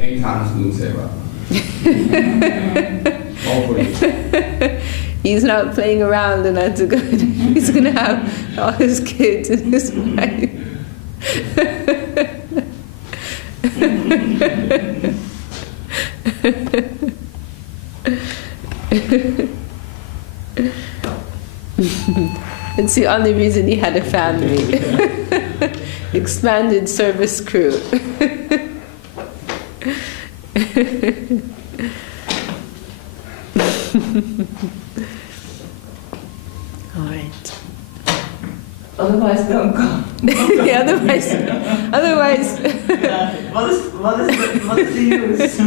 8 times moon seva. Hopefully. He's not playing around, and that's good. He's going to have all his kids and his wife. It's the only reason he had a family. Expanded service crew. All right. Otherwise, don't come. Yeah, otherwise. What is the use?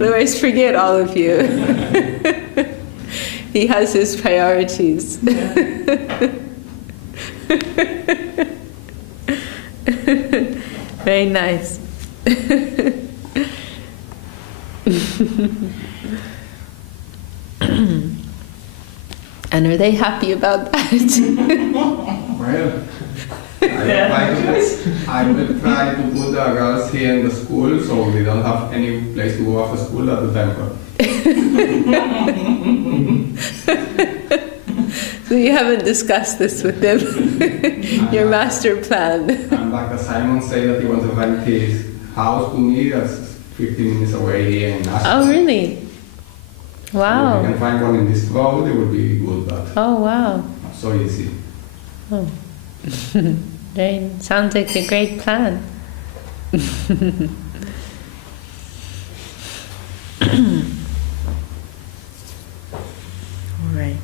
Otherwise, forget all of you. He has his priorities. Very nice. And are they happy about that? Well, I will try to put the girls here in the school so they don't have any place to go after school at the temple. So you haven't discussed this with them, your master plan. And Dr. Simon said that he wants to rent his house to me, that's 15 minutes away here in Nashville. Oh, really? Wow. If you can find one in this road, it would be good, but oh, wow. not so easy. Oh. Sounds like a great plan. All right.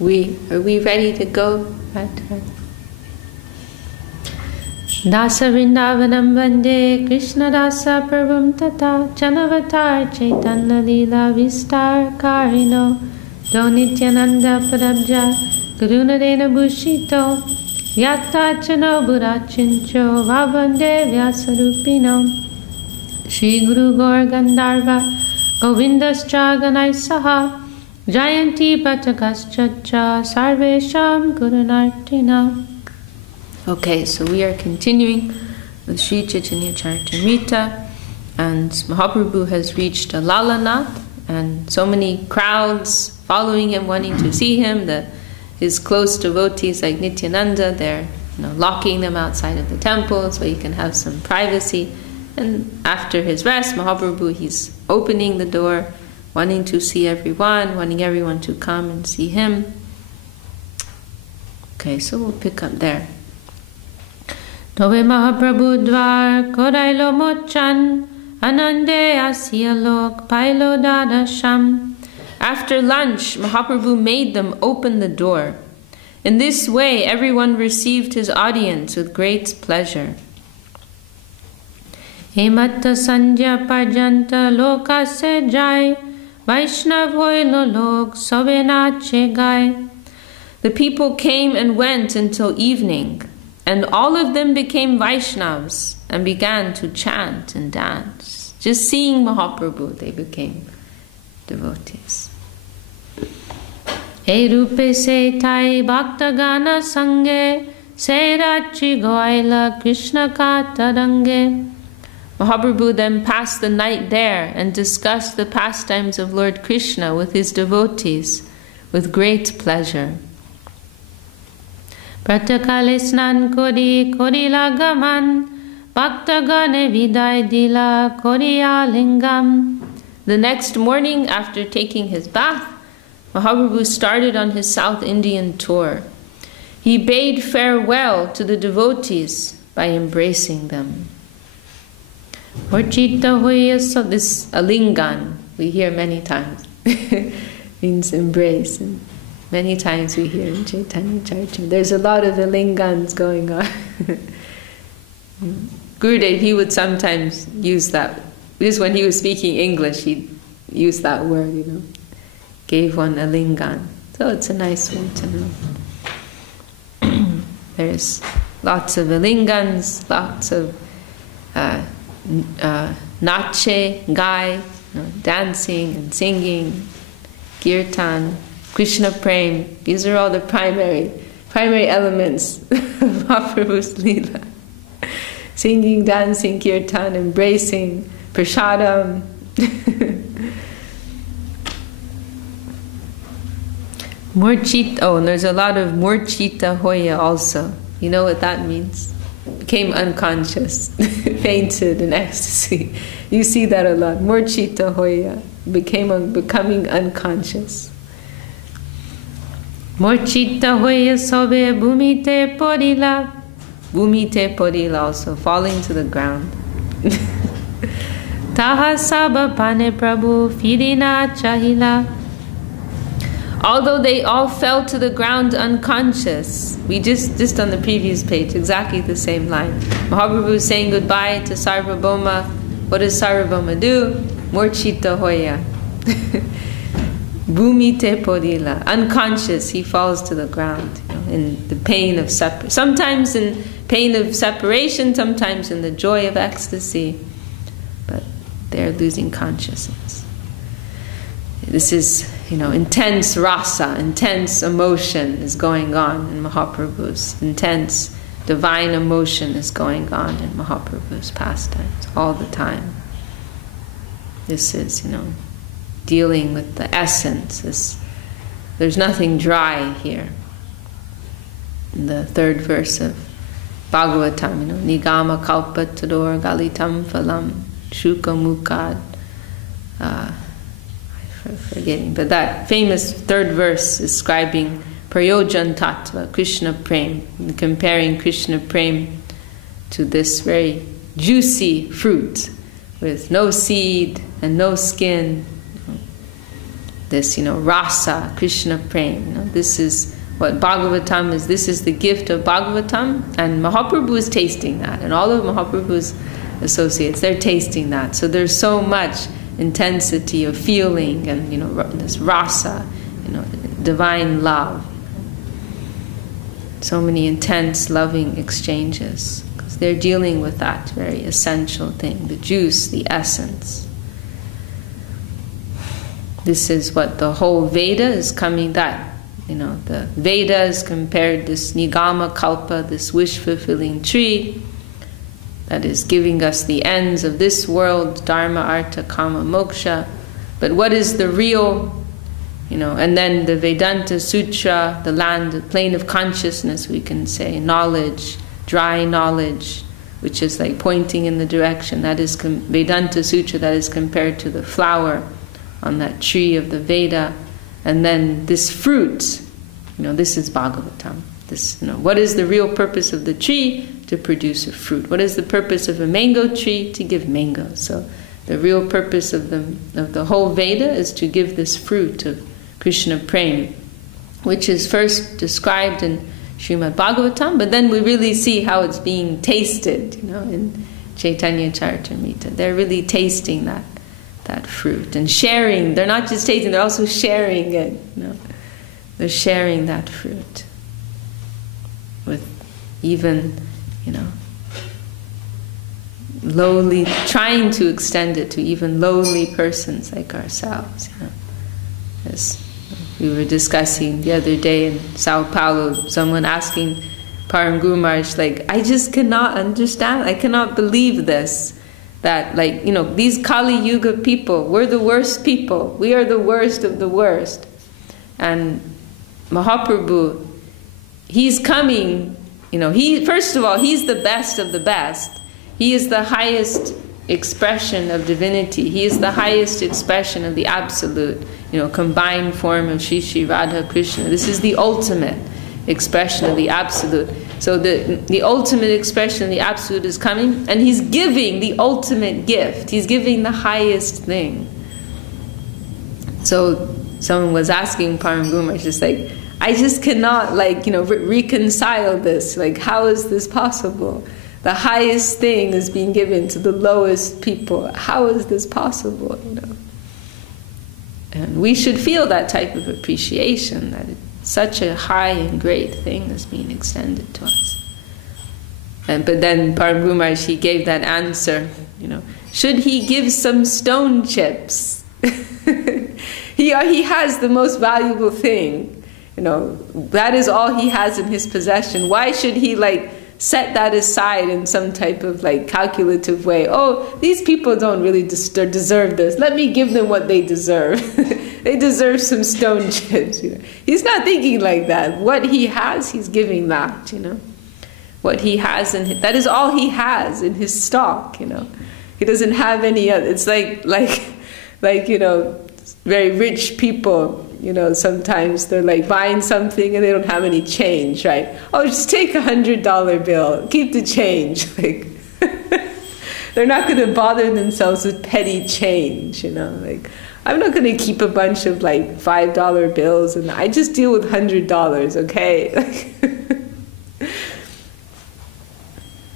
Are we ready to go? Dasa Vrindavanam Vande Krishna Dasa Prabhum Tata Chanavatar Chaitanya Lila Vistar Karino Do Nityananda Padabja Karunadena Bhushito Yatta Chano Burachincho Vavande Vyasarupino Shri Guru Gaur Gandharva Govindascha Ganaisaha Jayanti Patakaschcha Sarvesham Gurunartina. Okay, so we are continuing with Sri Chaitanya Charitamrita, and Mahaprabhu has reached a Lalanath, and so many crowds following him, wanting to see him. His close devotees like Nityananda, they're locking them outside of the temple so he can have some privacy. And after his rest, Mahaprabhu, he's opening the door, wanting to see everyone, wanting everyone to come and see him. Okay, so we'll pick up there. Tove Mahaprabhu dvar korailo mochan anande asya lok pailo dadasham. After lunch, Mahaprabhu made them open the door. In this way, everyone received his audience with great pleasure. Hematta sandhya parjanta loka se jai Vaishnav hoilo lok sobe nache gai. The people came and went until evening, and all of them became Vaishnavas and began to chant and dance. Just seeing Mahaprabhu, they became devotees. Hey rupe se thai bhakta gana sange se rachi goaila Krishna ka tarange. Mahaprabhu then passed the night there and discussed the pastimes of Lord Krishna with his devotees with great pleasure. Pratakale snan kori lagaman bhakta gane viday dila koriya lingam. The next morning, after taking his bath, Mahaprabhu started on his South Indian tour. He bade farewell to the devotees by embracing them. Orchita hoya, so this alingan we hear many times means embrace, and many times we hear in Chaitanya Charitamrita. There's a lot of alingans going on. Gurudev, he would sometimes use that. Just when he was speaking English, he'd use that word, gave one alingan. So it's a nice one to know. There's lots of alingans, lots of nache, gai, dancing and singing, kirtan, Krishna prem. These are all the primary elements of Mahaprabhu's Leela. singing, dancing, kirtan, embracing, prasadam. Murchita, oh, and there's a lot of murchita hoya also. You know what that means? Became unconscious, fainted in ecstasy. You see that a lot. Murchita hoya, becoming unconscious. Murchita hoya sobe bhumite porila. Bhumite porila also, falling to the ground. Taha saba pane prabhu firina chahila. Although they all fell to the ground unconscious, we just on the previous page, exactly the same line. Mahaprabhu is saying goodbye to Sarvabhauma. What does Sarvabhauma do? Murchita hoya. Bhumite porila. Unconscious, he falls to the ground, in the pain of separation. Sometimes in pain of separation, sometimes in the joy of ecstasy. But they're losing consciousness. This is, intense rasa, intense emotion is going on in Mahaprabhu's. Intense divine emotion is going on in Mahaprabhu's pastimes all the time. This is, dealing with the essence. There's nothing dry here. In the third verse of Bhagavatam, Nigama kalpa tador galitam phalam shuka mukad. Forgetting, but that famous third verse describing Prayojan Tattva, Krishna Prem, comparing Krishna Prem to this very juicy fruit with no seed and no skin. This, rasa, Krishna Prem. This is what Bhagavatam is. This is the gift of Bhagavatam, and Mahaprabhu is tasting that, and all of Mahaprabhu's associates, they're tasting that. So there's so much intensity of feeling and this rasa, divine love. So many intense loving exchanges because they're dealing with that very essential thing, the juice, the essence. This is what the whole Veda is coming. That the Veda is compared this Nigama Kalpa, this wish-fulfilling tree that is giving us the ends of this world, dharma, artha, kama, moksha. But what is the real, and then the Vedanta Sutra, the land, the plane of consciousness, we can say, knowledge, dry knowledge, which is like pointing in the direction. That is Vedanta Sutra, that is compared to the flower on that tree of the Veda. And then this fruit, this is Bhagavatam. This, what is the real purpose of the tree? To produce a fruit. What is the purpose of a mango tree? To give mangoes. So the real purpose of the whole Veda is to give this fruit of Krishna Prem, which is first described in Srimad Bhagavatam, but then we really see how it's being tasted, in Chaitanya Charitamrita. They're really tasting that fruit and sharing. They're not just tasting, they're also sharing it. They're sharing that fruit with even lowly, trying to extend it to even lowly persons like ourselves. As we were discussing the other day in Sao Paulo, someone asking Param Guru Maharaj, I just cannot understand, I cannot believe this, that these Kali Yuga people, we're the worst people, we are the worst of the worst. And Mahaprabhu, he's coming. First of all, he's the best of the best. He is the highest expression of divinity. He is the highest expression of the absolute, combined form of Shri Shri Radha Krishna. This is the ultimate expression of the absolute. So the ultimate expression of the absolute is coming, and he's giving the ultimate gift. He's giving the highest thing. So someone was asking Param Guru Maharaj, just I just cannot, reconcile this. How is this possible? The highest thing is being given to the lowest people. How is this possible? And we should feel that type of appreciation, that such a high and great thing is being extended to us. But then Param Guru Maharaj, he gave that answer. Should he give some stone chips? He has the most valuable thing. That is all he has in his possession. Why should he set that aside in some type of like calculative way. Oh, these people don't really deserve this. Let me give them what they deserve. They deserve some stone chips. You know, he's not thinking like that. What he has, he's giving that. You know, what he has, and that is all he has in his stock. You know, he doesn't have any other. It's like you know, very rich people. You know, sometimes they're like buying something and they don't have any change, right? Oh, just take $100 bill, keep the change. Like, they're not going to bother themselves with petty change, you know. Like, I'm not going to keep a bunch of like $5 bills, and I just deal with $100, okay?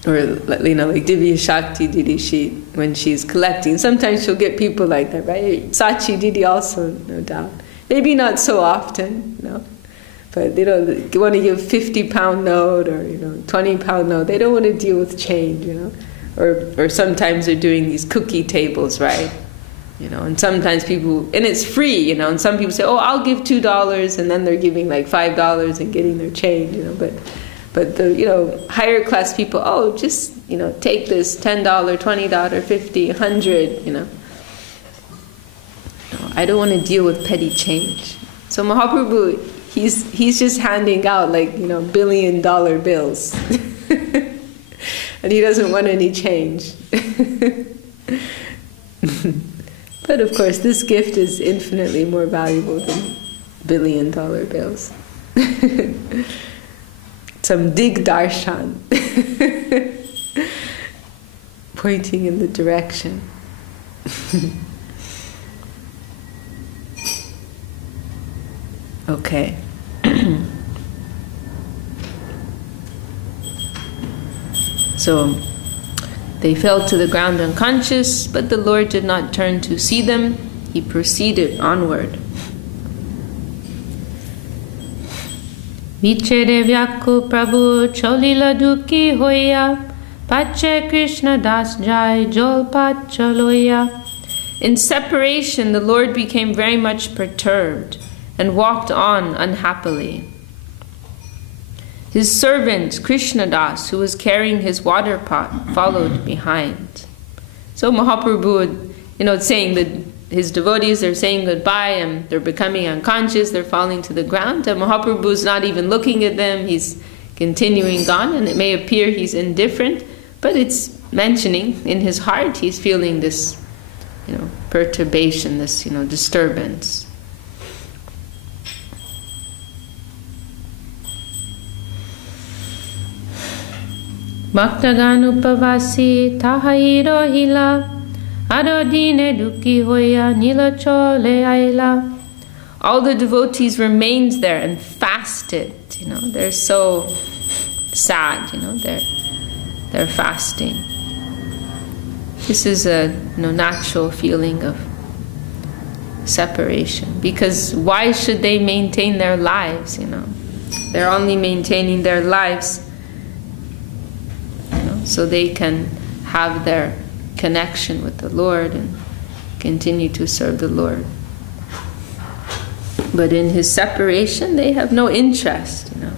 Or, you know, like Divya Shakti Didi, when she's collecting, sometimes she'll get people like that, right? Sachi Didi also, no doubt. Maybe not so often, you know, but they don't want to give £50 note or, you know, £20 note. They don't want to deal with change, you know, or sometimes they're doing these cookie tables, right? You know, and sometimes people, and it's free, you know, and some people say, oh, I'll give $2, and then they're giving like $5 and getting their change, you know, but the, you know, higher class people, oh, just, you know, take this $10, $20, $50, $100, you know. I don't want to deal with petty change. So Mahaprabhu, he's just handing out like, you know, $1 billion bills. And he doesn't want any change. But of course, this gift is infinitely more valuable than $1 billion bills. Some dig darshan. Pointing in the direction. Okay. So they fell to the ground unconscious, but the Lord did not turn to see them. He proceeded onward. Vichere Vyakku Prabhu Cholila Duki Hoya Pache Krishna Das Jai Jol Pachaloya. In separation, the Lord became very much perturbed and walked on unhappily. His servant Krishnadas, who was carrying his water pot, followed behind. So Mahaprabhu, you know, saying that his devotees are saying goodbye and they're becoming unconscious, they're falling to the ground, and Mahaprabhu's not even looking at them, he's continuing on, and it may appear he's indifferent, but it's mentioning in his heart he's feeling this, you know, perturbation, this, you know, disturbance. Bhaktagan upavasi tahiro hila arodine duki hoya nila chole aila. All the devotees remained there and fasted. You know, they're so sad. You know, they're fasting. This is a, you know, natural feeling of separation. Because why should they maintain their lives? You know, they're only maintaining their lives, so they can have their connection with the Lord and continue to serve the Lord. But in his separation, they have no interest, you know.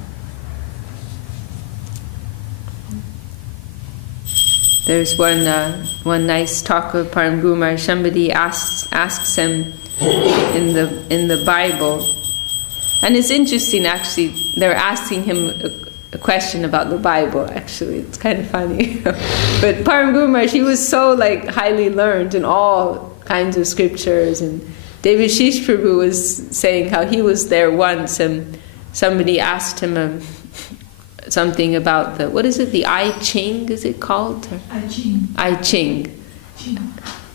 There's one nice talk of Param Guru Maharaj. Somebody asks him in the Bible, and it's interesting actually. They're asking him a question about the Bible, actually. It's kind of funny. But Param Guru Maharaj, he was so like highly learned in all kinds of scriptures, and Devashish Prabhu was saying how he was there once and somebody asked him something about the, what is it, the I Ching, is it called? I Ching. I Ching.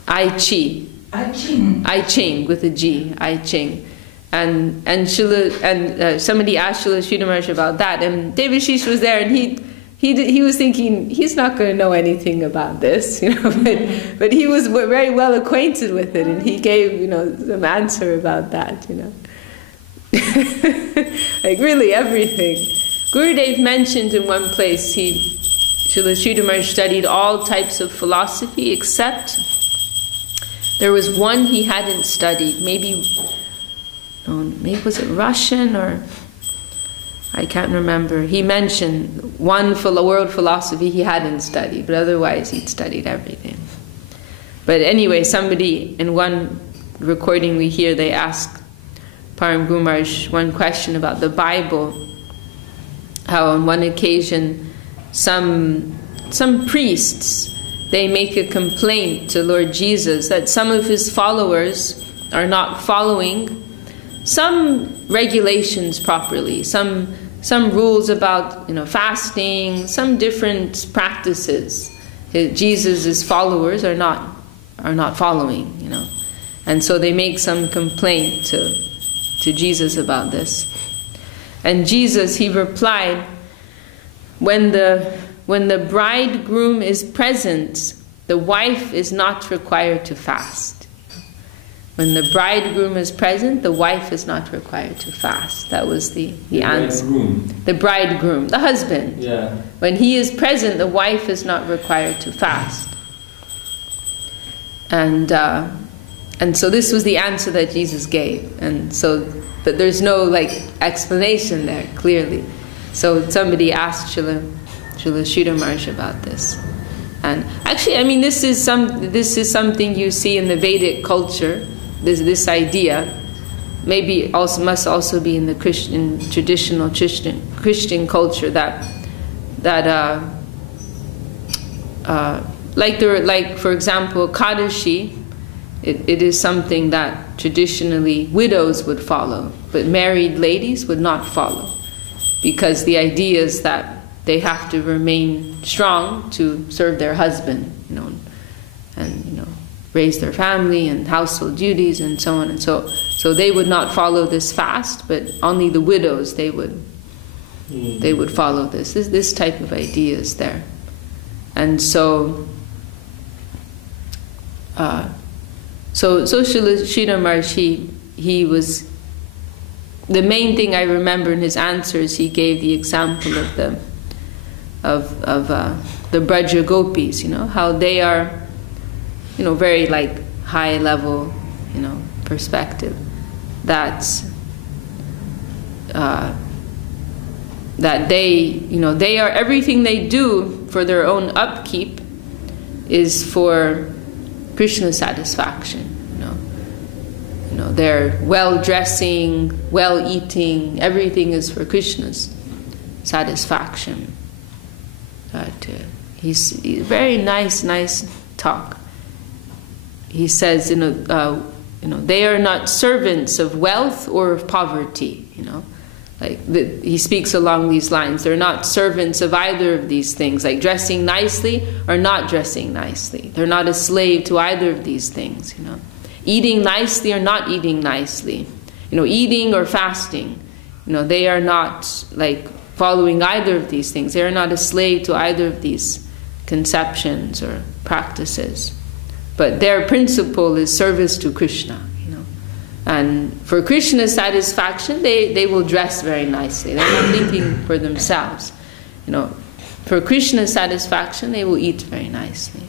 I Chi. I Ching. I Ching with a G. I Ching. And somebody asked Srila Sridhar Maharaj about that, and Devashish was there, and he was thinking he's not going to know anything about this, you know, but he was very well acquainted with it, and he gave, you know, some answer about that, you know, like really everything. Gurudev mentioned in one place Srila Sridhar Maharaj studied all types of philosophy except there was one he hadn't studied. Maybe was it Russian, or I can't remember. He mentioned one world philosophy he hadn't studied, but otherwise he'd studied everything. But anyway, somebody in one recording we hear, they ask Param Guru Maharaj one question about the Bible, how on one occasion some priests, they make a complaint to Lord Jesus that some of his followers are not following some regulations properly, some rules about fasting, some different practices Jesus' followers are not following, and so they make some complaint to Jesus about this. And Jesus, he replied, when the bridegroom is present, the wife is not required to fast. When the bridegroom is present, the wife is not required to fast. That was the answer. The bridegroom, the husband. Yeah. When he is present, the wife is not required to fast. And so this was the answer that Jesus gave. And so, but there's no explanation there clearly. So somebody asked Srila Sridhar Maharaj about this. And actually, I mean, this is something you see in the Vedic culture. This idea, maybe must also be in the traditional Christian culture that for example, Kadashi, it is something that traditionally widows would follow, but married ladies would not follow, because the idea is that they have to remain strong to serve their husband, and raise their family and household duties and so on and so they would not follow this fast, but only the widows they would follow this type of idea is there. And so Sridhar Maharaj, he was, the main thing I remember in his answers, he gave the example of the Braja Gopis, how they are very high level, perspective. That they are, everything they do for their own upkeep is for Krishna's satisfaction. They're well dressing, well eating, everything is for Krishna's satisfaction. He's very nice talk. He says, they are not servants of wealth or of poverty. He speaks along these lines. They're not servants of either of these things, like dressing nicely or not dressing nicely. They're not a slave to either of these things. Eating nicely or not eating nicely. Eating or fasting. They are not following either of these things. They are not a slave to either of these conceptions or practices. But their principle is service to Krishna, And for Krishna's satisfaction, they will dress very nicely. They're not thinking for themselves. For Krishna's satisfaction, they will eat very nicely.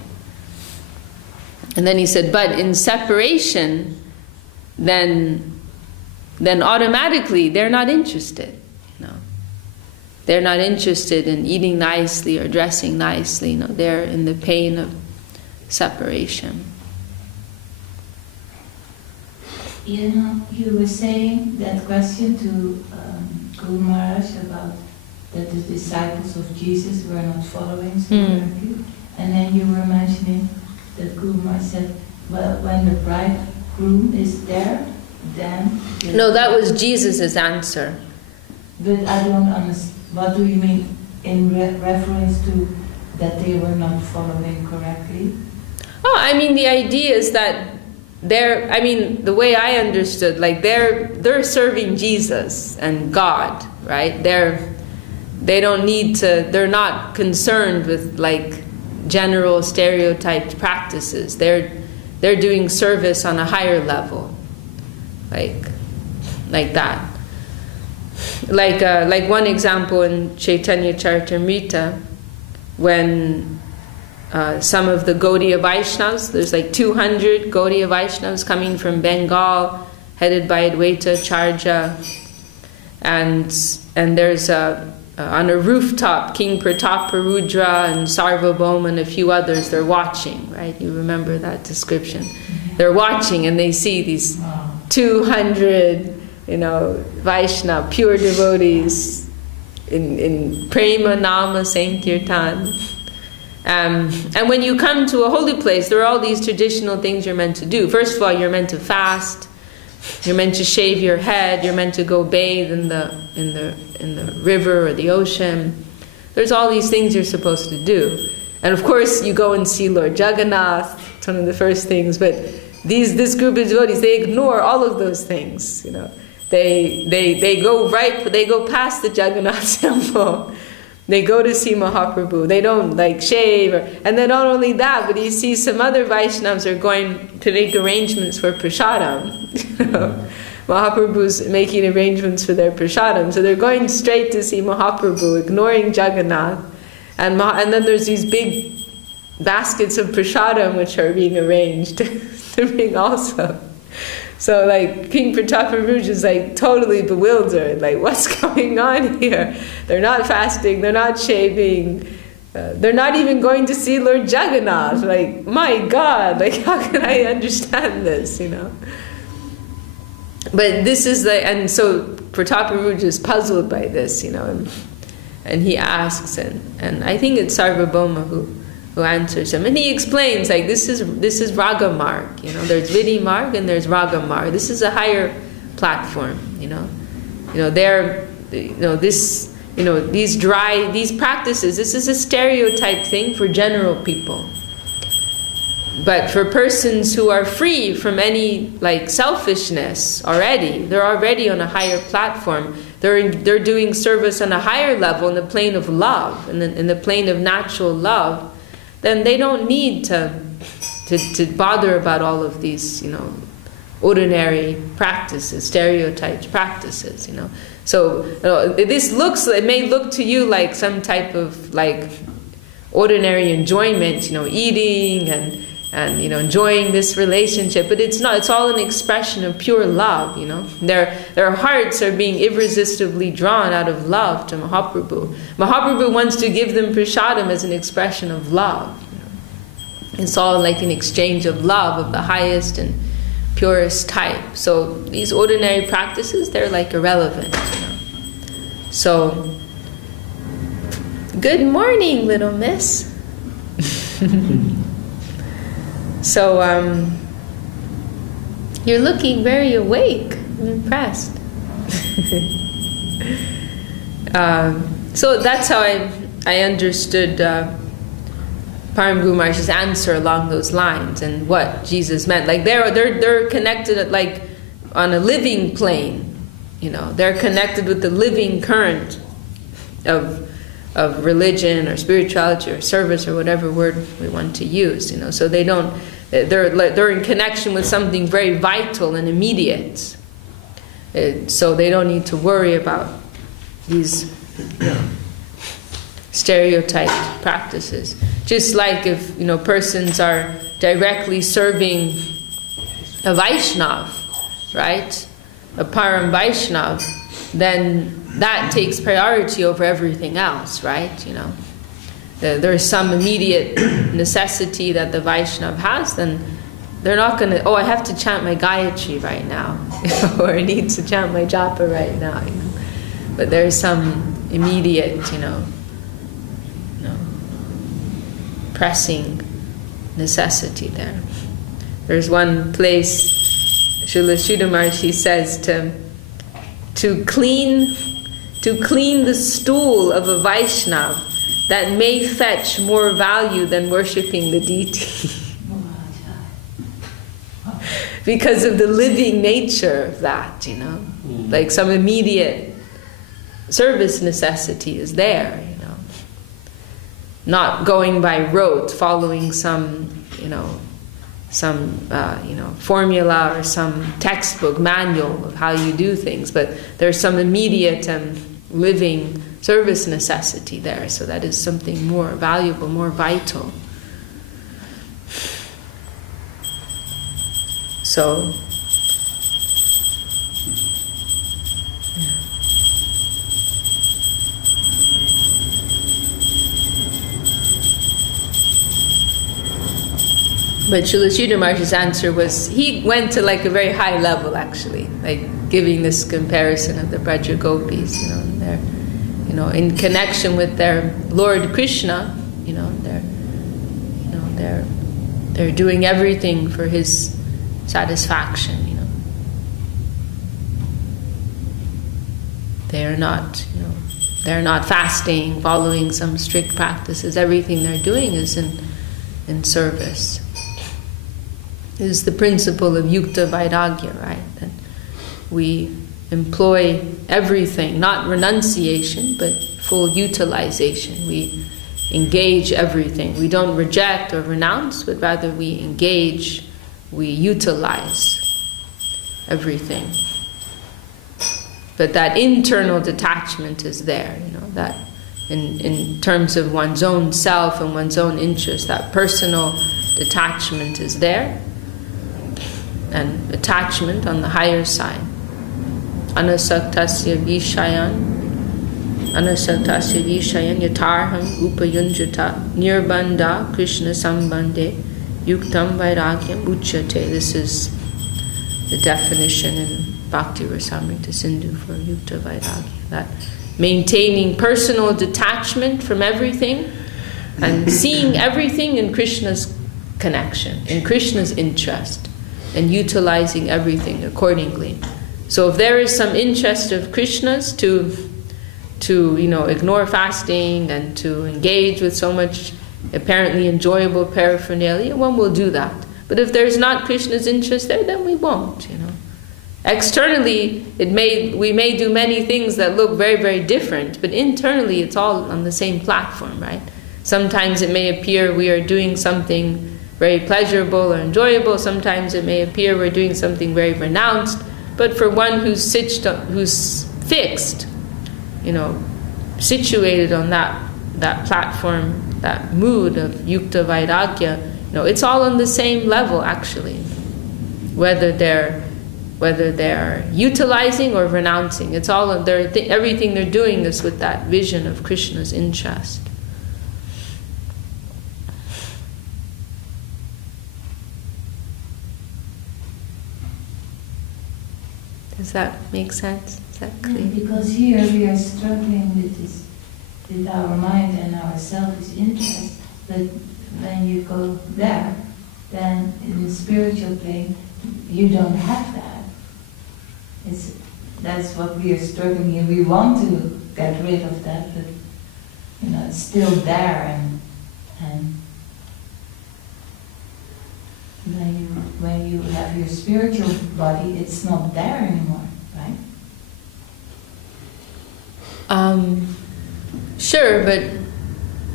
And then he said, but in separation, then automatically they're not interested. They're not interested in eating nicely or dressing nicely. They're in the pain of separation. You were saying that question to Guru Maharaj about that the disciples of Jesus were not following so correctly, and then you were mentioning that Guru Maharaj said, well, when the bridegroom is there, then... No, that was Jesus' answer. But I don't understand. What do you mean in reference to that they were not following correctly? Oh, I mean, the idea is that the way I understood, they're serving Jesus and God, right? They're not concerned with general stereotyped practices. They're doing service on a higher level, like that. Like one example in Chaitanya Charitamrita, when some of the Gaudiya Vaishnavas, there's 200 Gaudiya Vaishnavas coming from Bengal, headed by Advaita Charja, and there's on a rooftop, King Prataparudra and Sarvabhauma and a few others, they're watching, right? You remember that description. They're watching and they see these 200, Vaishnava, pure devotees in Prema, Nama, Sankirtan. And when you come to a holy place, there are all these traditional things you're meant to do. First of all, you're meant to fast. You're meant to shave your head. You're meant to go bathe in the river or the ocean. There's all these things you're supposed to do. And of course, you go and see Lord Jagannath. It's one of the first things. But this group of devotees, they ignore all of those things. They go past the Jagannath temple. They go to see Mahaprabhu. They don't shave. And then not only that, but you see some other Vaishnavas are going to make arrangements for prasadam. Mahaprabhu's making arrangements for their prasadam. So they're going straight to see Mahaprabhu, ignoring Jagannath. And then there's these big baskets of prasadam which are being arranged to bring also. So King Prataparudra is totally bewildered. What's going on here? They're not fasting, they're not shaving, they're not even going to see Lord Jagannath. My God, how can I understand this, But this is and so Prataparudra is puzzled by this, and he asks, and I think it's Sarvabhauma who answers him, and he explains this is Raga Marg, there's Vidhi Marg and there's Raga Marg. This is a higher platform, these practices. This is a stereotype thing for general people, but for persons who are free from any selfishness already, they're already on a higher platform. They're doing service on a higher level in the plane of love, in the plane of natural love. Then they don't need to bother about all of these, ordinary practices, stereotyped practices, So it may look to you like some type of ordinary enjoyment, eating and enjoying this relationship, but it's not. It's all an expression of pure love, Their hearts are being irresistibly drawn out of love to Mahaprabhu. Mahaprabhu wants to give them prasadam as an expression of love. It's all an exchange of love of the highest and purest type. So these ordinary practices, they're irrelevant, So, good morning, little miss. So, you're looking very awake. I'm impressed. So that's how I understood Param Guru Maharaj's answer along those lines, and what Jesus meant. They're connected on a living plane. They're connected with the living current of religion or spirituality or service or whatever word we want to use. So they don't. They're in connection with something very vital and immediate. So they don't need to worry about these stereotyped practices. Just like if persons are directly serving a Vaishnav, right? A Param Vaishnav, then that takes priority over everything else, right? There's some immediate necessity that the Vaishnav has, then they're not going to, I have to chant my Gayatri right now, or I need to chant my japa right now. But there's some immediate, pressing necessity there. There's one place, Srila Sridhar Maharaj says to clean the stool of a Vaishnava that may fetch more value than worshipping the deity. Because of the living nature of that, some immediate service necessity is there, Not going by rote, following some formula or some textbook manual of how you do things, but there's some immediate living service necessity there, so that is something more valuable, more vital. So, But Srila Sridhar Maharaj's answer was, he went to like a very high level actually, like giving this comparison of the Braja Gopis, you know, and they're, you know, in connection with their Lord Krishna, you know, they're doing everything for his satisfaction, you know. They're not fasting, following some strict practices. Everything they're doing is in service. This is the principle of yukta vairagya, right? That we employ everything, not renunciation, but full utilization. We engage everything. We don't reject or renounce, but rather we engage, we utilize everything. But that internal detachment is there, you know, that in terms of one's own self and one's own interest, that personal detachment is there. And attachment on the higher side. Anasaktasya vishayan yatarham upayunjata nirbandha Krishna sambandhe yuktam vairagyam uchyate. This is the definition in Bhakti Rasamrita Sindhu for yukta vairagya. That maintaining personal detachment from everything and seeing everything in Krishna's connection, in Krishna's interest, and utilizing everything accordingly. So if there is some interest of Krishna's to you know, ignore fasting and to engage with so much apparently enjoyable paraphernalia, one will do that. But if there's not Krishna's interest there, then we won't, you know. Externally, we may do many things that look very, very different, but internally it's all on the same platform, right? Sometimes it may appear we are doing something very pleasurable or enjoyable. Sometimes it may appear we're doing something very renounced. But for one who's fixed, you know, situated on that platform, that mood of yukta vairagya, you know, it's all on the same level actually. Whether they're utilizing or renouncing, it's all everything they're doing is with that vision of Krishna's interest. Does that make sense? Is that clear? Because here we are struggling with our mind and our selfish interest, but when you go there, then in the spiritual plane, you don't have that. That's what we are struggling in. We want to get rid of that, but you know, it's still there, and when you have your spiritual body, it's not there anymore, right? Sure, but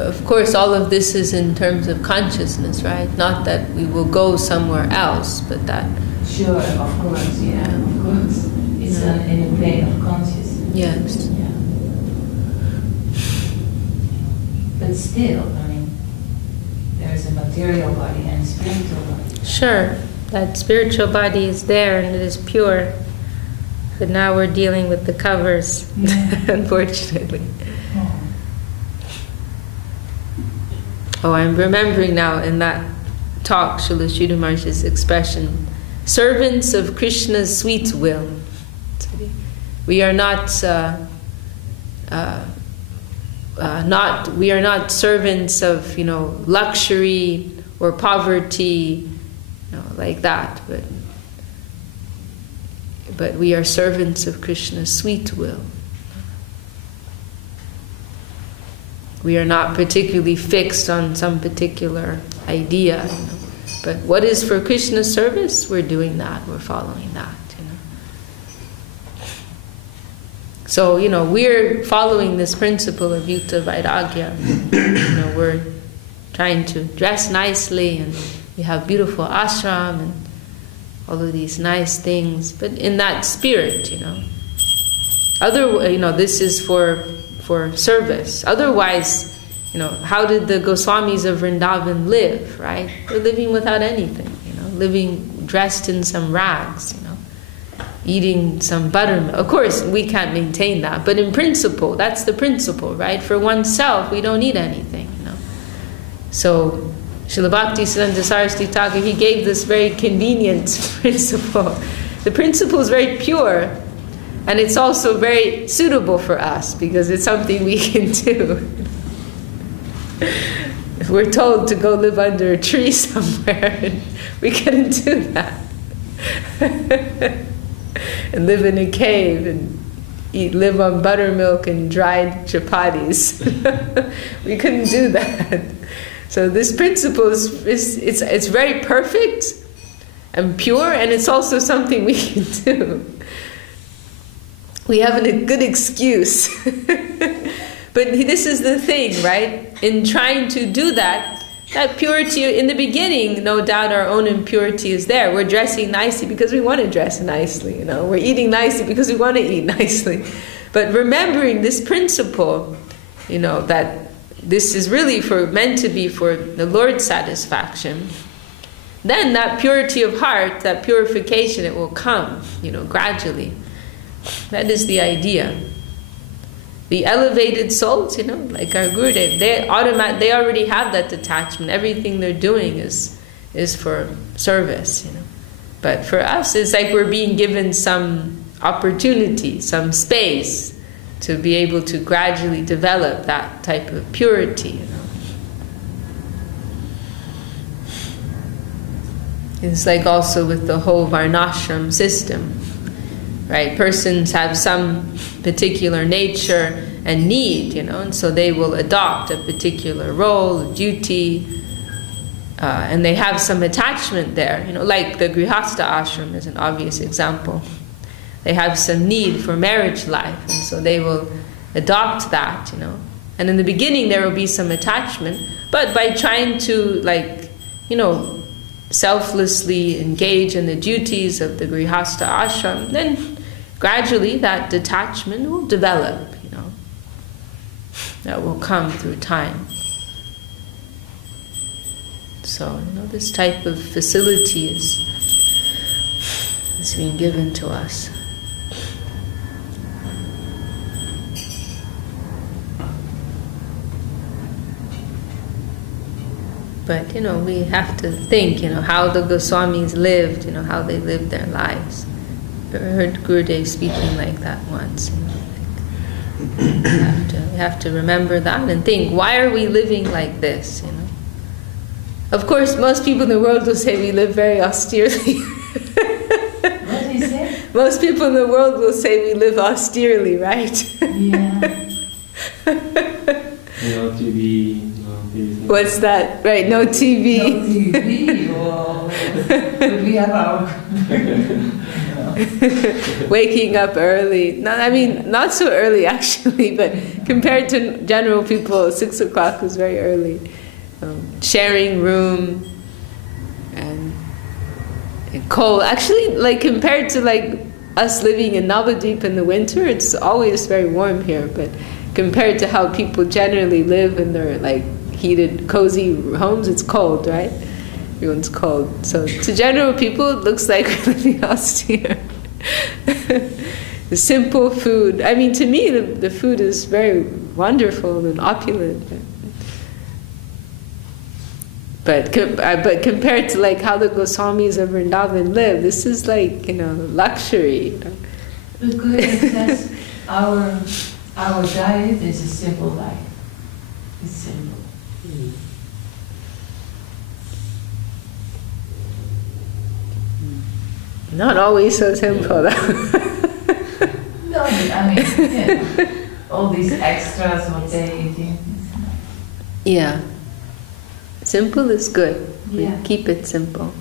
of course all of this is in terms of consciousness, right? Not that we will go somewhere else, but that... Sure, of course, yeah, of course. It's in a plane of consciousness. Yes. Yeah. But still, I mean, there's a material body and a spiritual body. Sure, that spiritual body is there and it is pure. But now we're dealing with the covers, unfortunately. Oh, I'm remembering now in that talk, Srila Sridhar Maharaj's expression, servants of Krishna's sweet will. We are not servants of, you know, luxury or poverty, you know, like that, but we are servants of Krishna's sweet will. We are not particularly fixed on some particular idea, you know. But what is for Krishna's service, we're doing that, we're following that, you know. So, you know, we're following this principle of yukta vairagya. You know, we're trying to dress nicely, and we have beautiful ashram and all of these nice things, but in that spirit, you know. This is for service. Otherwise, you know, how did the Goswamis of Vrindavan live, right? They're living without anything, you know, living dressed in some rags, you know, eating some buttermilk. Of course, we can't maintain that, but in principle, that's the principle, right? For oneself, we don't need anything, you know. So Srila Bhaktisiddhanta Saraswati Thakur, he gave this very convenient principle. The principle is very pure, and it's also very suitable for us because it's something we can do. If we're told to go live under a tree somewhere, we couldn't do that. And live in a cave and live on buttermilk and dried chapatis. We couldn't do that. So this principle it's very perfect and pure, and it's also something we can do. We have a good excuse. But this is the thing, right? In trying to do that purity in the beginning, no doubt our own impurity is there. We're dressing nicely because we want to dress nicely, you know. We're eating nicely because we want to eat nicely. But remembering this principle, you know, that this is really meant to be for the Lord's satisfaction, then that purity of heart, that purification, it will come, you know, gradually. That is the idea. The elevated souls, you know, like our Gurudev, they already have that detachment. Everything they're doing is for service, you know. But for us, it's like we're being given some opportunity, some space to be able to gradually develop that type of purity, you know. It's like also with the whole Varnashram system. Right, persons have some particular nature and need, you know, and so they will adopt a particular role, a duty, and they have some attachment there, you know, like the Grihastha ashram is an obvious example. They have some need for marriage life, and so they will adopt that, you know. And in the beginning there will be some attachment, but by trying to, like, you know, selflessly engage in the duties of the Grihastha ashram, then gradually that detachment will develop, you know. That will come through time. So, you know, this type of facility is being given to us. But, you know, we have to think, you know, how the Goswamis lived, you know, how they lived their lives. I heard Gurudev speaking like that once. You know, like we have to remember that and think, why are we living like this, you know? Of course, most people in the world will say we live very austerely. What do you say? Most people in the world will say we live austerely, right? Yeah. No TV, no TV. What's that? Right, no TV. No TV, but we have our... Waking up early. Not so early actually, but compared to general people, 6 o'clock is very early. Sharing room and cold. Actually, like compared to like us living in Navadvip in the winter, it's always very warm here. But compared to how people generally live in their like heated, cozy homes, it's cold, right? Everyone's cold. So to general people, it looks like we're living austere. The simple food. I mean, to me, the food is very wonderful and opulent. But compared to like how the Goswamis of Vrindavan live, this is like, you know, luxury. You know? The Gurudev says our diet is a simple life. It's simple. Not always so simple, though. No, I mean, yeah, all these extras, what they eating. Yeah. Simple is good. Yeah. We keep it simple.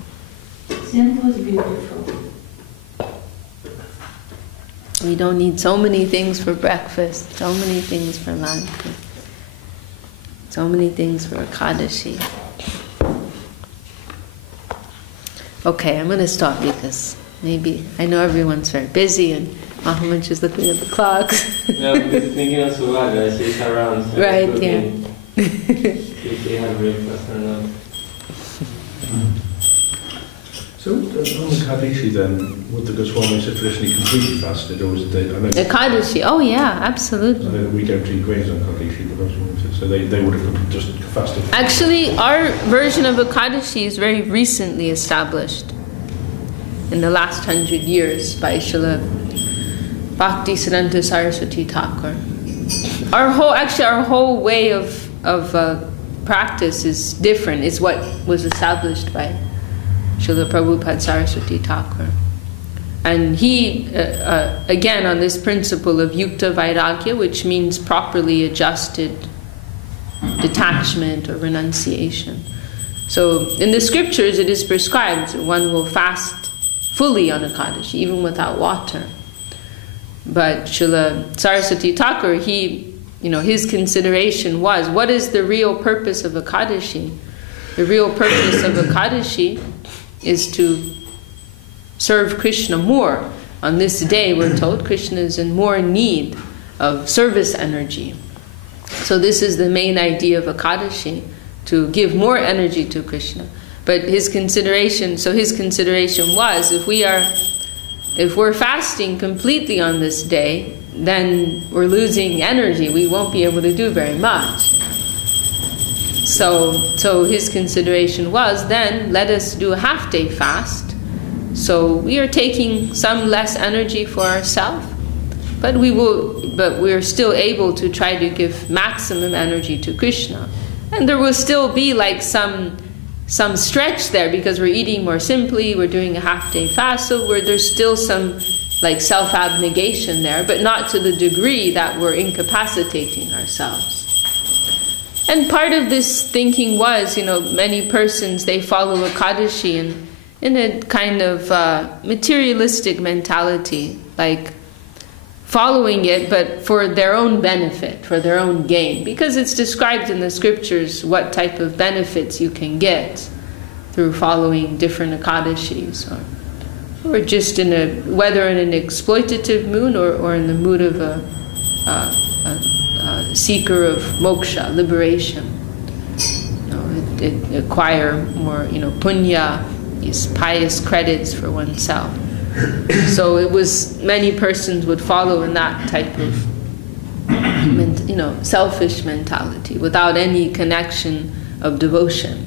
Simple is beautiful. We don't need so many things for breakfast, so many things for lunch, so many things for Ekadashi. Okay, I'm going to stop because maybe, I know everyone's very busy and Mahamaj is looking at the clock. Yeah, because thinking of Suvada, she's around. So right, yeah. If they have breakfast or not. So, on the Kadashi then, would the Goswamis have traditionally completely fasted, or was it they? I know, The Kadashi, oh yeah, I absolutely. know that we don't eat grains on Kadashi, but so they would have just fasted. Actually, our version of Ekadashi is very recently established in the last 100 years by Srila Bhakti Siddhanta Saraswati Thakur. Our whole way of practice is different. It's what was established by Srila Prabhupada Saraswati Thakur. And he, again, on this principle of yukta vairagya, which means properly adjusted detachment or renunciation. So in the scriptures it is prescribed one will fast fully on Ekadashi, even without water. But Srila Saraswati Thakur, his consideration was, what is the real purpose of Ekadashi? The real purpose of Ekadashi is to serve Krishna more. On this day, we're told, Krishna is in more need of service energy. So this is the main idea of Ekadashi, to give more energy to Krishna. But his consideration was, if we're fasting completely on this day, then we're losing energy. We won't be able to do very much. So his consideration was, then let us do a half-day fast. So we are taking some less energy for ourselves, but we're still able to try to give maximum energy to Krishna. And there will still be like some stretch there because we're eating more simply, we're doing a half-day fast, so there's still some like self-abnegation there, but not to the degree that we're incapacitating ourselves. And part of this thinking was, many persons, they follow Ekadashi in a kind of materialistic mentality, like following it, but for their own benefit, for their own gain, because it's described in the scriptures what type of benefits you can get through following different Ekadashis, or just whether in an exploitative mood or in the mood of a seeker of moksha, liberation. It acquire more, punya, these pious credits for oneself. So it was, many persons would follow in that type of, selfish mentality, without any connection of devotion,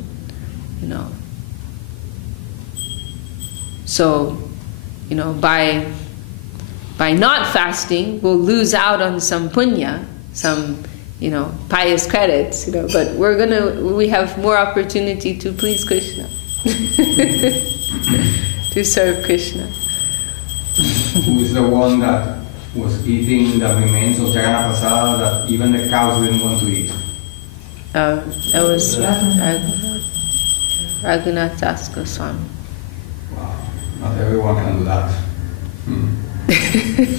So, by not fasting, we'll lose out on some punya, some, pious credits, but we have more opportunity to please Krishna, to serve Krishna. Who is the one that was eating the remains of Jagana Prasada that even the cows didn't want to eat? That was Raghunath Das Goswami. Wow, not everyone can do that.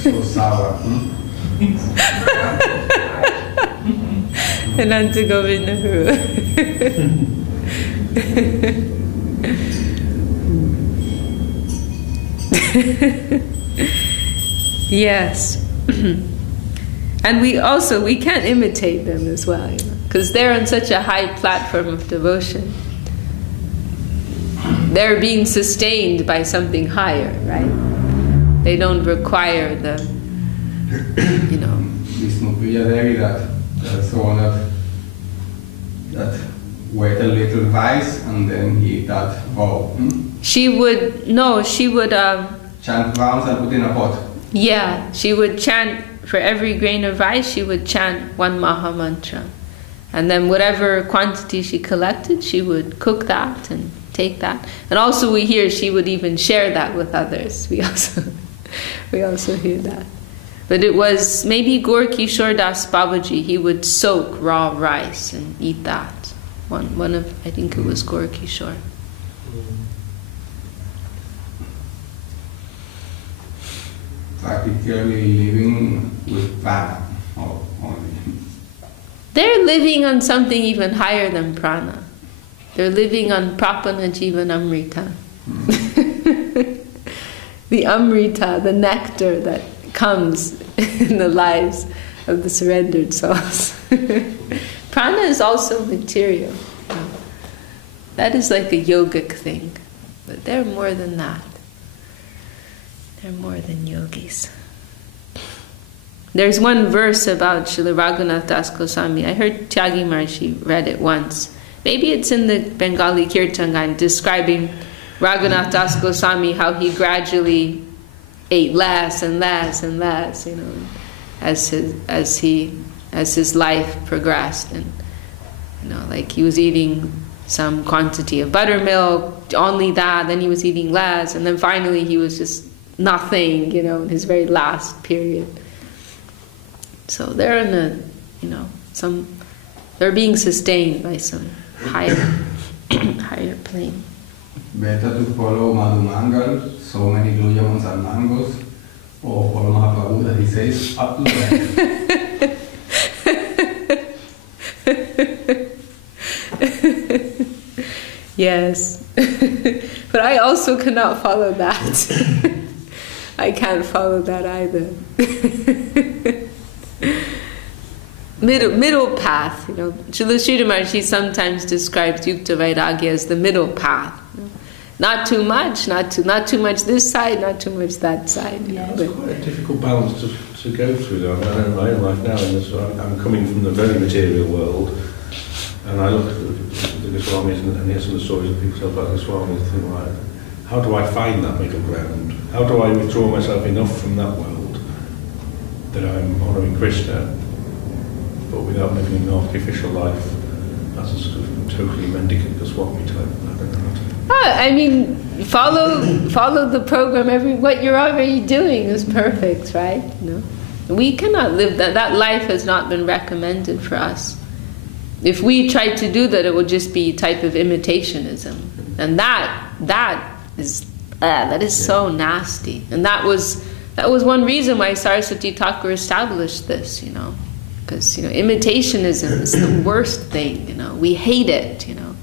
So sour. Ananta Govinda Guru. Yes. And we can't imitate them as well, because they're on such a high platform of devotion. They're being sustained by something higher, right? They don't require the, Vishnu Priya Devi, that's the one that wet a little rice and then he eat that raw. She would chant rounds and put in a pot. Yeah, she would chant, for every grain of rice, she would chant one Maha Mantra. And then whatever quantity she collected, she would cook that and take that. And also we hear she would even share that with others. We also hear that. But it was maybe Gaur Kishore Das Babaji, he would soak raw rice and eat that. One of, I think it was Gaur Kishore. Practically living with prana only. They're living on something even higher than prana. They're living on prapana jivan amrita. The amrita, the nectar that comes in the lives of the surrendered souls. Prana is also material. That is like a yogic thing. But but they're more than that. They're more than yogis. There's one verse about Srila Raghunath Das Goswami. I heard Tyagi Maharshi read it once. Maybe it's in the Bengali Kirtangan, describing Raghunath Das Goswami, how he gradually ate less and less and less, you know, as his life progressed, and you know, like he was eating some quantity of buttermilk, only that, then he was eating less, and then finally he was just nothing, you know, in his very last period. So they're in a, you know, they're being sustained by some higher plane. Better to follow Madhu Mangal, so many Gluyamans and mangoes, or follow Mahaprabhu that he says, up to that. Yes. But I also cannot follow that. I can't follow that either. Middle path, you know. Srila Sridhar Maharshi sometimes describes Yukta Vairagya as the middle path. You know? Not too much, not too much this side, not too much that side. You know? It's quite a difficult balance to go through, though. I know my own life now, I'm coming from the very material world, and I look at the Goswamis and hear some of the stories that people tell about the Goswamis and think, well, how do I find that middle ground? How do I withdraw myself enough from that world that I'm honouring Krishna, but without living an artificial life as a sort of totally mendicant Goswami type? I don't know how to... I mean, follow the program. What you're already doing is perfect, right? You know, we cannot live that. That life has not been recommended for us. If we tried to do that, it would just be a type of imitationism, and that is so nasty. And that was one reason why Saraswati Thakur established this. You know, because, you know, imitationism is the worst thing. You know, we hate it. You know.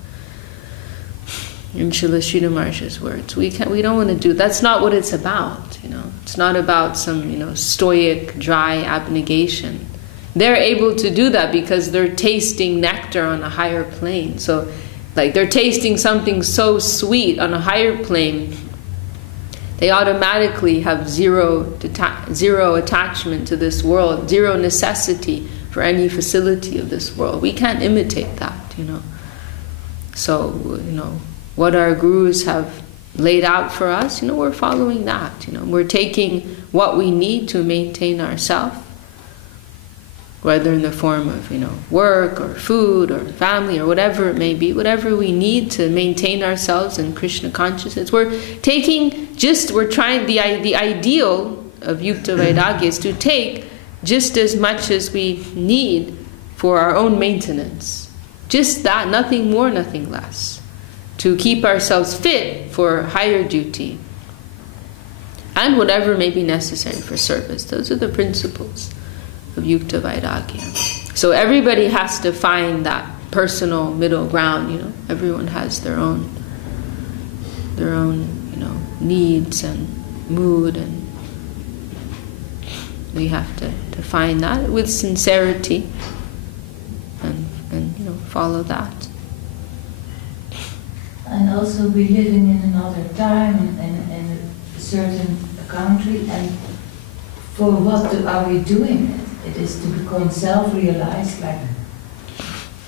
In Srila Sridhar Maharshi's words, we don't want to do. That's not what it's about. You know, it's not about some, you know, stoic, dry abnegation. They're able to do that because they're tasting nectar on a higher plane. So, like, they're tasting something so sweet on a higher plane, they automatically have zero attachment to this world, zero necessity for any facility of this world. We can't imitate that, you know. So, you know, what our gurus have laid out for us, you know, we're following that. You know, we're taking what we need to maintain ourselves, whether in the form of, you know, work or food or family or whatever it may be, whatever we need to maintain ourselves in Krishna consciousness. We're trying, the ideal of Yukta Vairagya is to take just as much as we need for our own maintenance. Just that, nothing more, nothing less. To keep ourselves fit for higher duty. And whatever may be necessary for service. Those are the principles of Yukta Vairagya. So everybody has to find that personal middle ground, you know. Everyone has their own, you know, needs and mood, and we have to find that with sincerity and you know, follow that. And also we're living in another time and in a certain country, and for what are we doing it? It is to become self-realized, like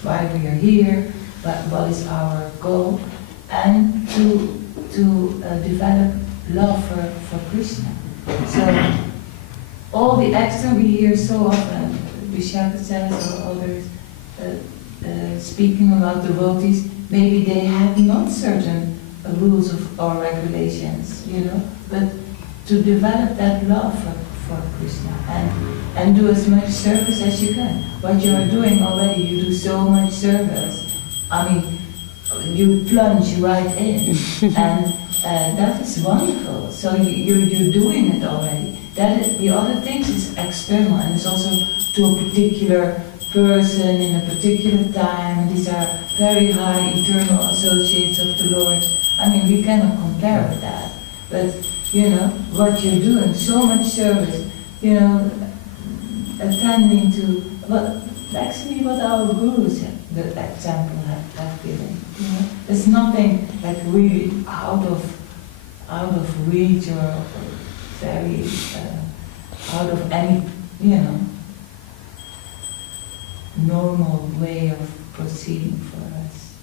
why we are here, what is our goal, and to develop love for Krishna. So all the extra we hear so often, Vishakha says or others speaking about devotees, maybe they have not certain rules or regulations, you know, but to develop that love for Krishna and do as much service as you can. What you are doing already, you do so much service. I mean, you plunge right in, and that is wonderful. So you're doing it already. The other things is external, and it's also to a particular person in a particular time. These are very high eternal associates of the Lord. I mean, we cannot compare with that. But, you know, what you're doing, so much service, you know, attending to what our gurus, the example, have given. You know, there's nothing like really out of out of reach or very out of any, normal way of proceeding for us.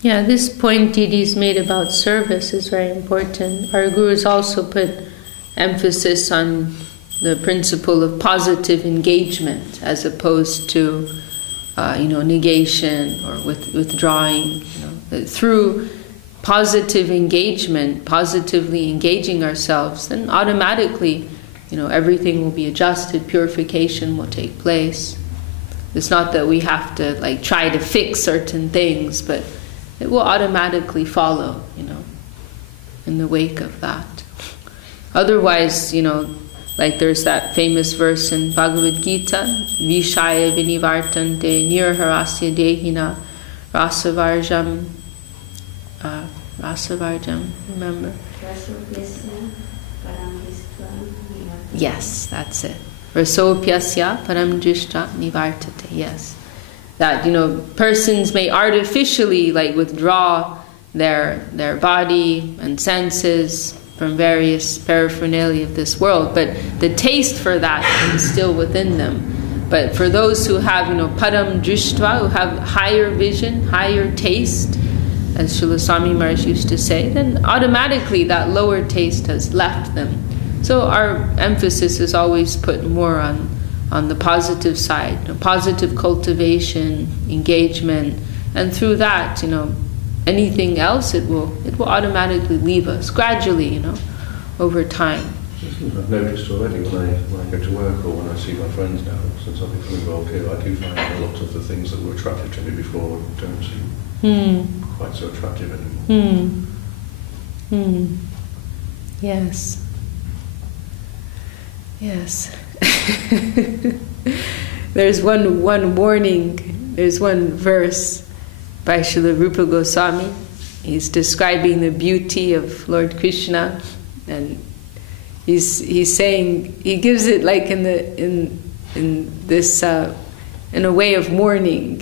Yeah, this point Didi's made about service is very important. Our gurus also put emphasis on the principle of positive engagement as opposed to, negation or withdrawing. Through positive engagement, positively engaging ourselves, then automatically, everything will be adjusted, purification will take place. It's not that we have to try to fix certain things, but it will automatically follow, in the wake of that. Otherwise, there's that famous verse in Bhagavad Gita, Vishaya vinivartante nirharasya dehina rasavarjam, remember? Yes, that's it. Rasopyasya param drishta nivartate, yes. That, persons may artificially withdraw their body and senses from various paraphernalia of this world, but the taste for that is still within them. But for those who have, param drishtva, who have higher vision, higher taste, as Srila Swami Maharaj used to say, then automatically that lower taste has left them. So our emphasis is always put more on the positive side, positive cultivation, engagement, and through that, anything else, it will automatically leave us gradually, over time. I've noticed already when I go to work or when I see my friends now, since I've become involved here, I do find a lot of the things that were attractive to me before don't seem quite so attractive anymore. Yes. Yes. There's one warning, there's one verse by Srila Rupa Goswami. He's describing the beauty of Lord Krishna, and he's saying, he gives it in a way of warning,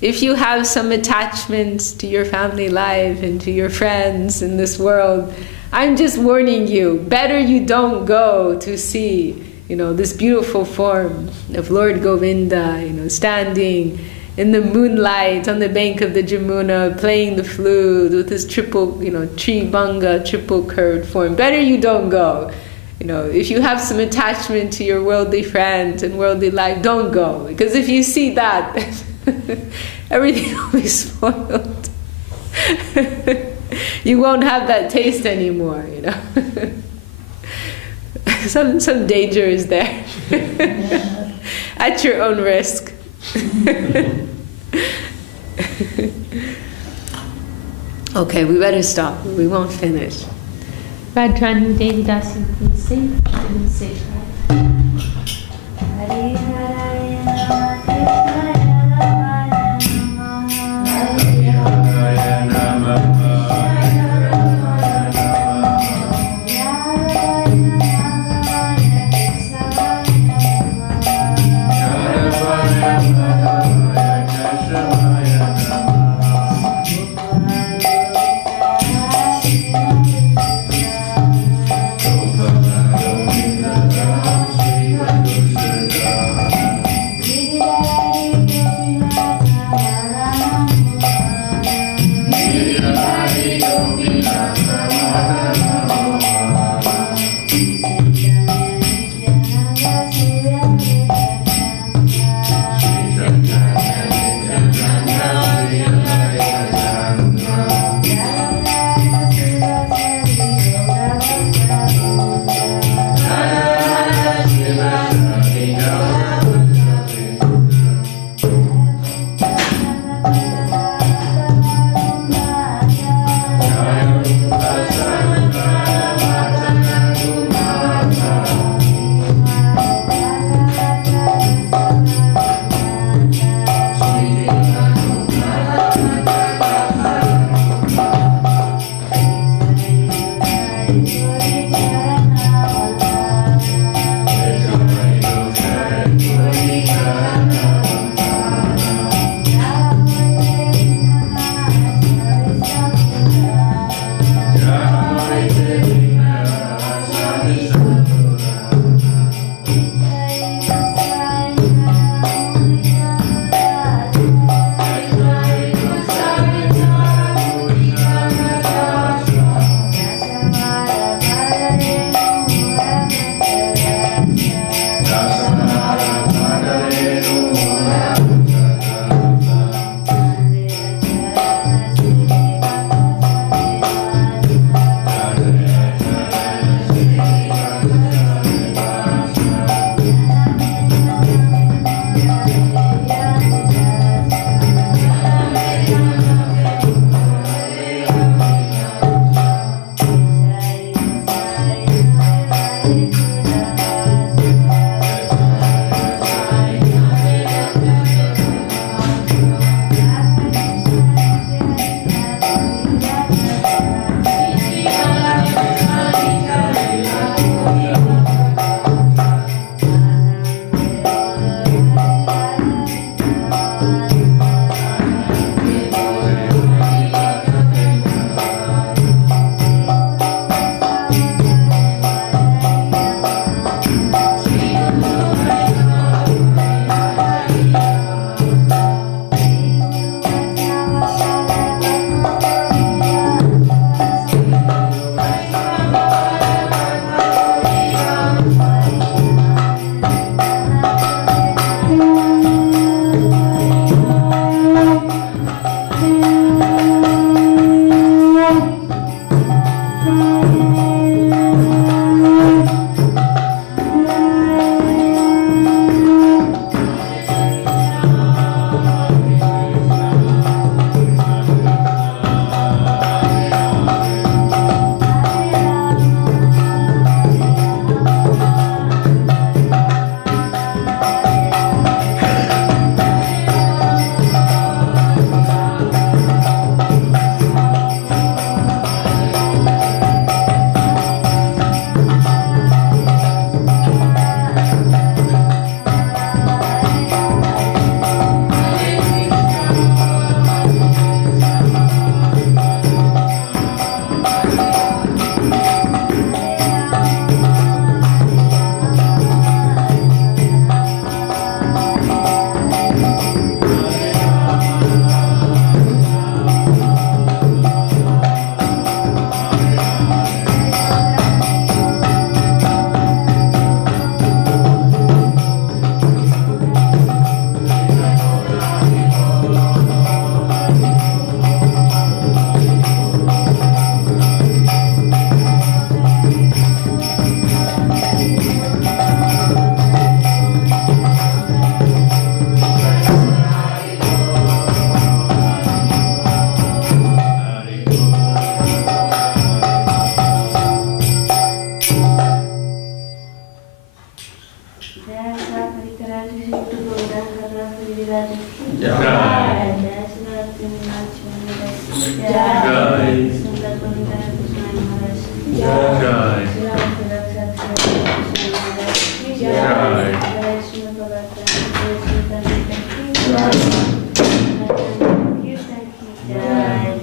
if you have some attachments to your family life and to your friends in this world, I'm just warning you, better you don't go to see, this beautiful form of Lord Govinda, standing in the moonlight on the bank of the Jamuna, playing the flute with his triple, Tribhanga, triple curved form. Better you don't go. If you have some attachment to your worldly friends and worldly life, don't go. Because if you see that, everything will be spoiled. You won't have that taste anymore, Some danger is there. At your own risk. Okay, we better stop. We won't finish. Bhakti Devidasi, please sing. Please sing. Govinda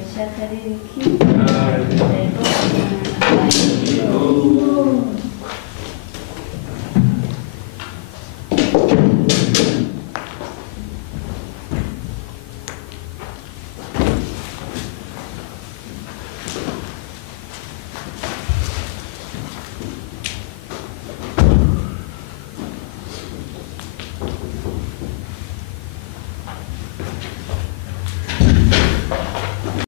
Vishakha Devidasi.